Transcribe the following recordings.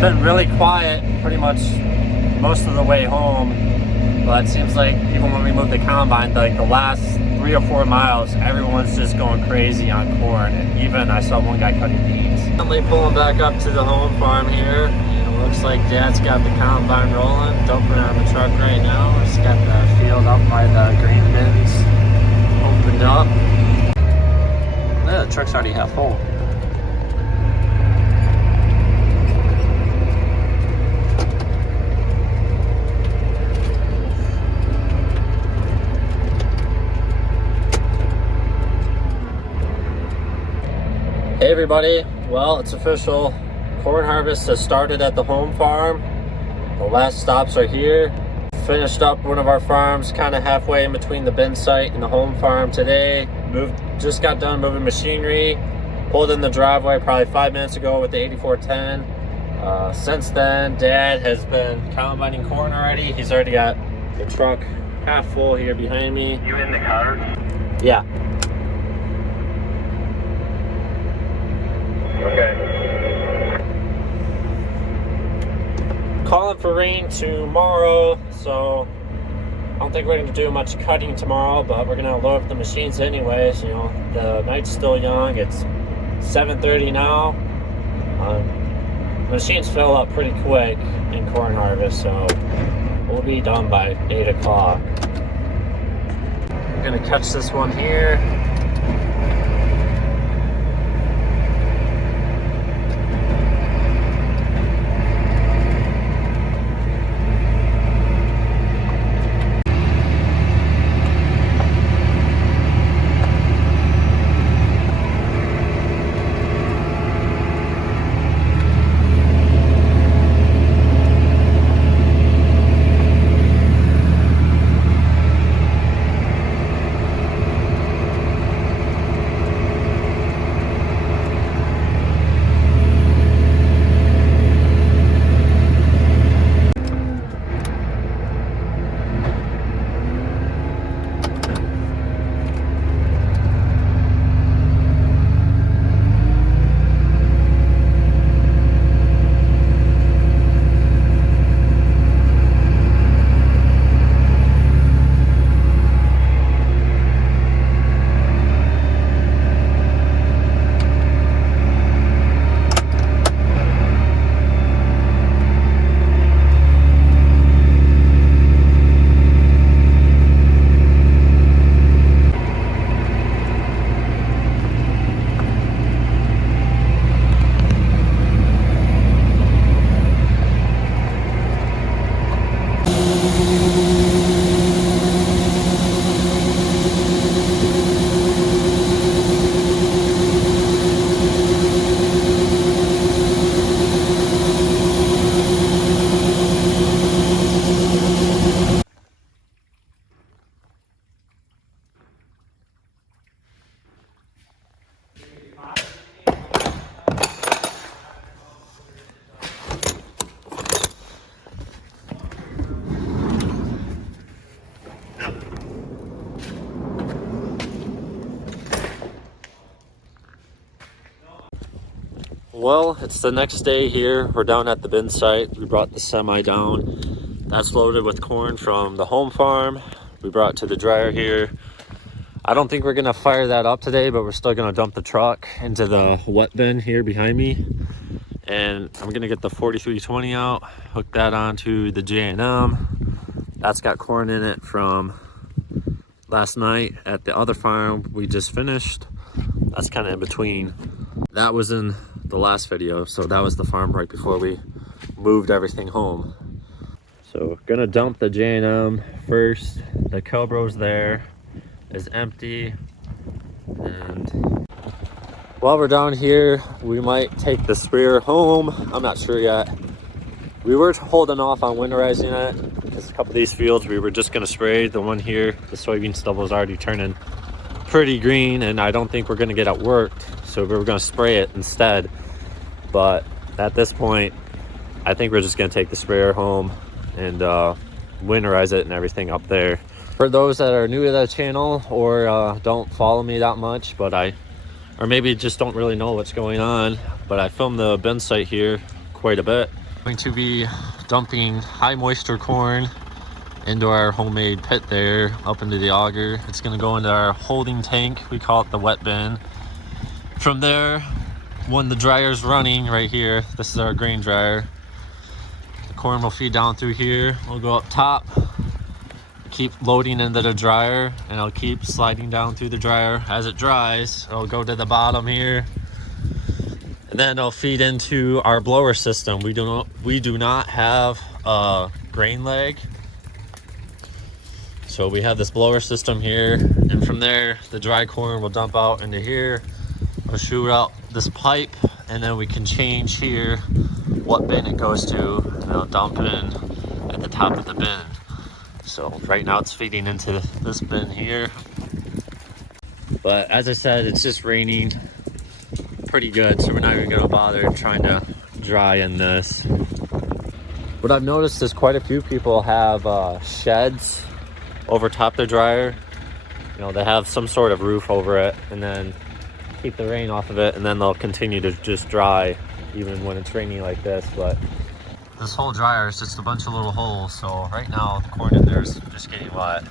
been really quiet pretty much most of the way home, but it seems like even when we moved the combine, like the last 3 or 4 miles, everyone's just going crazy on corn, and even I saw one guy cutting beans. Finally pulling back up to the home farm here. It looks like Dad's got the combine rolling, dumping it on the truck right now. He's got the field up by the grain bins opened up. Yeah, the truck's already half full. Hey everybody, well, it's official. Corn harvest has started at the home farm. The last stops are here. Finished up one of our farms kind of halfway in between the bin site and the home farm today. Just got done moving machinery. Pulled in the driveway probably 5 minutes ago with the 8410. Since then, Dad has been combining corn already. He's already got the truck half full here behind me. You in the car? Yeah. Okay. Calling for rain tomorrow, so I don't think we're going to do much cutting tomorrow, but we're going to load up the machines anyways. You know, the night's still young. It's 7:30 now. Machines fill up pretty quick in corn harvest, so we'll be done by 8 o'clock. I'm going to catch this one here. Well, it's the next day here. We're down at the bin site. We brought the semi down. That's loaded with corn from the home farm. We brought it to the dryer here. I don't think we're gonna fire that up today, but we're still gonna dump the truck into the wet bin here behind me. And I'm gonna get the 4320 out, hook that onto the J&M. That's got corn in it from last night at the other farm we just finished. That's kind of in between. That was in the last video, so that was the farm right before we moved everything home. So gonna dump the J&M first. The Cobro's there is empty, and while we're down here we might take the sprayer home. I'm not sure yet. We were holding off on winterizing it because a couple of these fields we were just gonna spray. The one here, the soybean stubble is already turning pretty green, and I don't think we're gonna get it worked, so we were gonna spray it instead. But at this point I think we're just gonna take the sprayer home and winterize it and everything up there. For those that are new to the channel or don't follow me that much, or maybe just don't really know what's going on, but I filmed the bin site here quite a bit. Going to be dumping high moisture corn into our homemade pit there, up into the auger. It's gonna go into our holding tank. We call it the wet bin. From there, when the dryer's running right here, this is our grain dryer. The corn will feed down through here. We'll go up top, keep loading into the dryer, and it'll keep sliding down through the dryer. As it dries, it'll go to the bottom here, and then it'll feed into our blower system. We do not have a grain leg, so we have this blower system here, and from there the dry corn will dump out into here. We'll shoot out this pipe, and then we can change here what bin it goes to, and it'll dump it in at the top of the bin. So right now it's feeding into this bin here, but as I said, it's just raining pretty good, so we're not even gonna bother trying to dry in this. What I've noticed is quite a few people have sheds over top their dryer. You know, they have some sort of roof over it, and then keep the rain off of it, and then they'll continue to just dry even when it's raining like this. But this whole dryer is just a bunch of little holes, so right now the corn in there is just getting wet.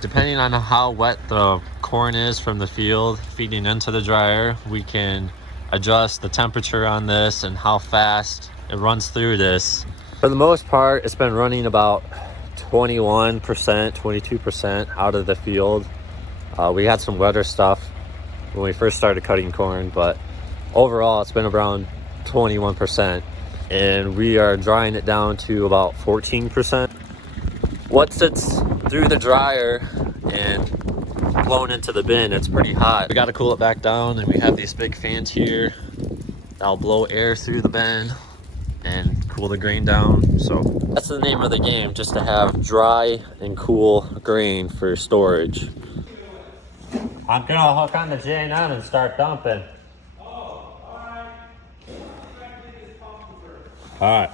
Depending on how wet the corn is from the field feeding into the dryer, we can adjust the temperature on this and how fast it runs through this. For the most part, it's been running about 21%, 22% out of the field. We had some wetter stuff when we first started cutting corn, but overall it's been around 21%, and we are drying it down to about 14%. Once it's through the dryer and blown into the bin, it's pretty hot. We got to cool it back down, and we have these big fans here that'll blow air through the bin and cool the grain down. So that's the name of the game, just to have dry and cool grain for storage. I'm gonna hook on the J&M and start dumping. Oh, alright. Alright.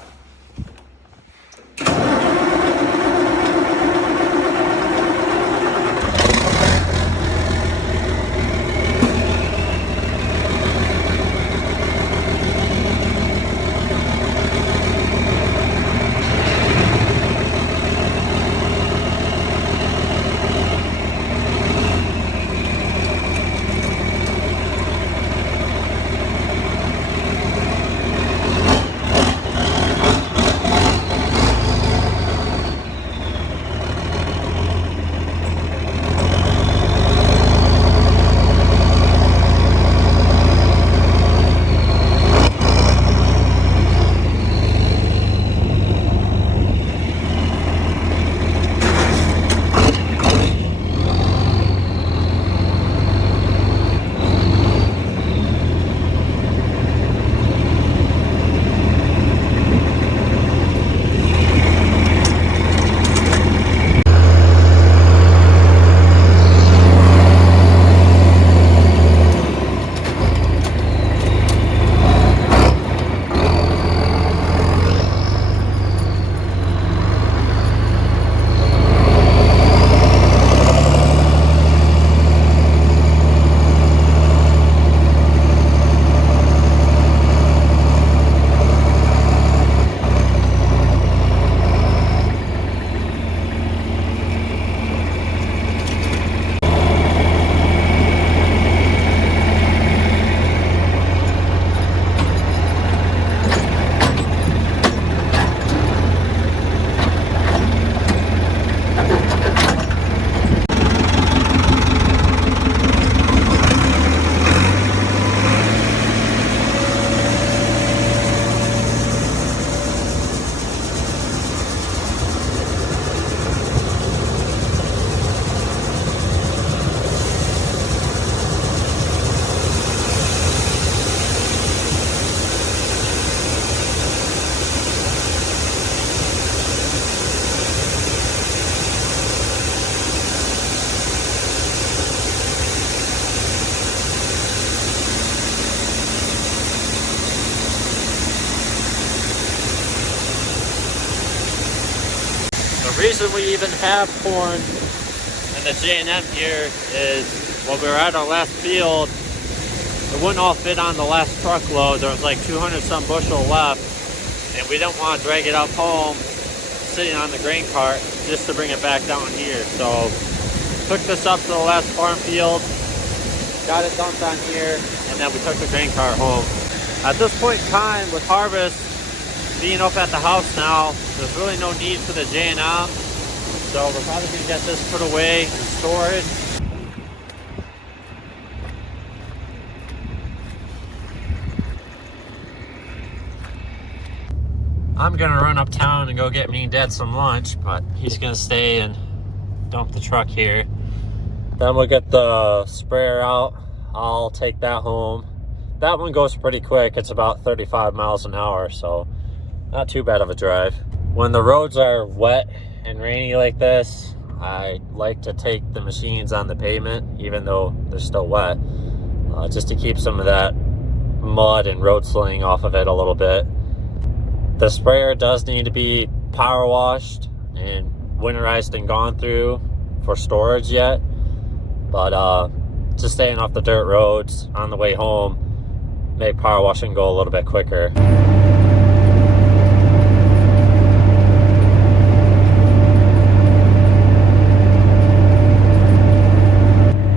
The reason we even have corn in the J&M here is when we were at our last field, it wouldn't all fit on the last truckload. There was like 200 some bushel left, and we didn't want to drag it up home sitting on the grain cart just to bring it back down here. So took this up to the last farm field, got it dumped on here, and then we took the grain cart home. At this point in time, with harvest being up at the house now, there's really no need for the J&M. So we're probably gonna get this put away in storage. I'm gonna run uptown and go get me and Dad some lunch, but he's gonna stay and dump the truck here. Then we'll get the sprayer out. I'll take that home. That one goes pretty quick. It's about 35 miles an hour, so not too bad of a drive. When the roads are wet and rainy like this, I like to take the machines on the pavement, even though they're still wet, just to keep some of that mud and road sling off of it a little bit. The sprayer does need to be power washed and winterized and gone through for storage yet, but just staying off the dirt roads on the way home, make power washing go a little bit quicker.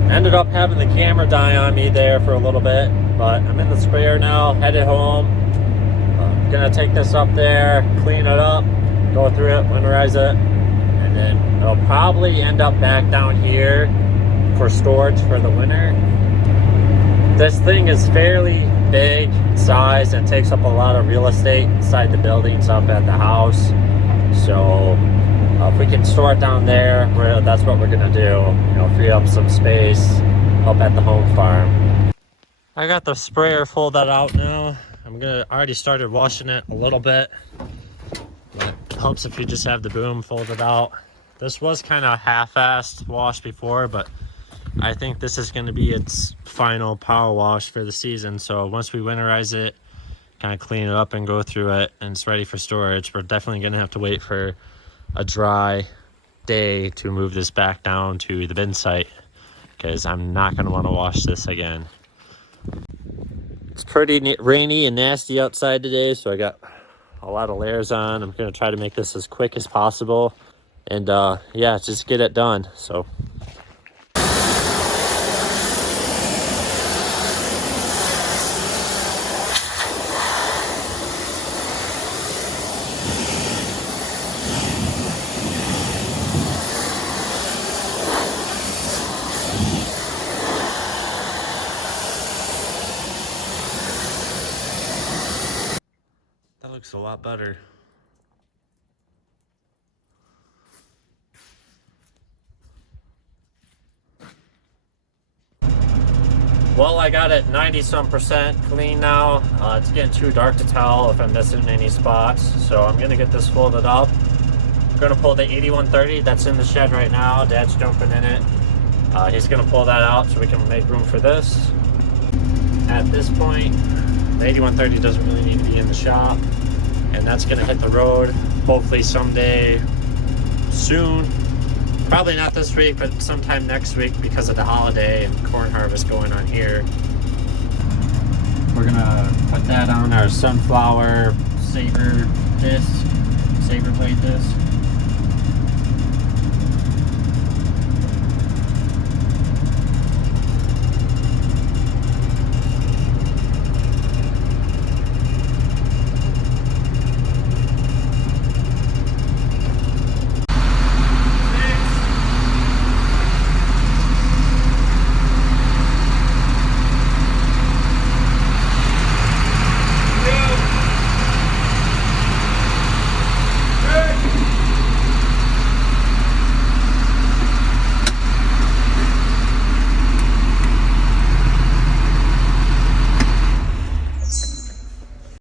Ended up having the camera die on me there for a little bit, but I'm in the sprayer now, headed home. I'm gonna take this up there, clean it up, go through it, winterize it, and then it'll probably end up back down here for storage for the winter. This thing is fairly big in size and takes up a lot of real estate inside the buildings up at the house. So if we can store it down there, that's what we're gonna do. You know, free up some space up at the home farm. I got the sprayer folded out now. Already started washing it a little bit, but it helps if you just have the boom folded out. This was kind of half-assed wash before, but I think this is going to be its final power wash for the season. So once we winterize it, kind of clean it up and go through it, and it's ready for storage, we're definitely going to have to wait for a dry day to move this back down to the bin site, because I'm not going to want to wash this again. It's pretty rainy and nasty outside today, so I got a lot of layers on. I'm going to try to make this as quick as possible, and yeah, just get it done. So that looks a lot better. Well, I got it 90-some% clean now. It's getting too dark to tell if I'm missing any spots, so I'm gonna get this folded up. I'm gonna pull the 8130 that's in the shed right now. Dad's jumping in it. He's gonna pull that out so we can make room for this. At this point, the 8130 doesn't really need to be in the shop, and that's gonna hit the road hopefully someday soon. Probably not this week, but sometime next week because of the holiday and corn harvest going on here. We're gonna put that on our sunflower saver blade disc.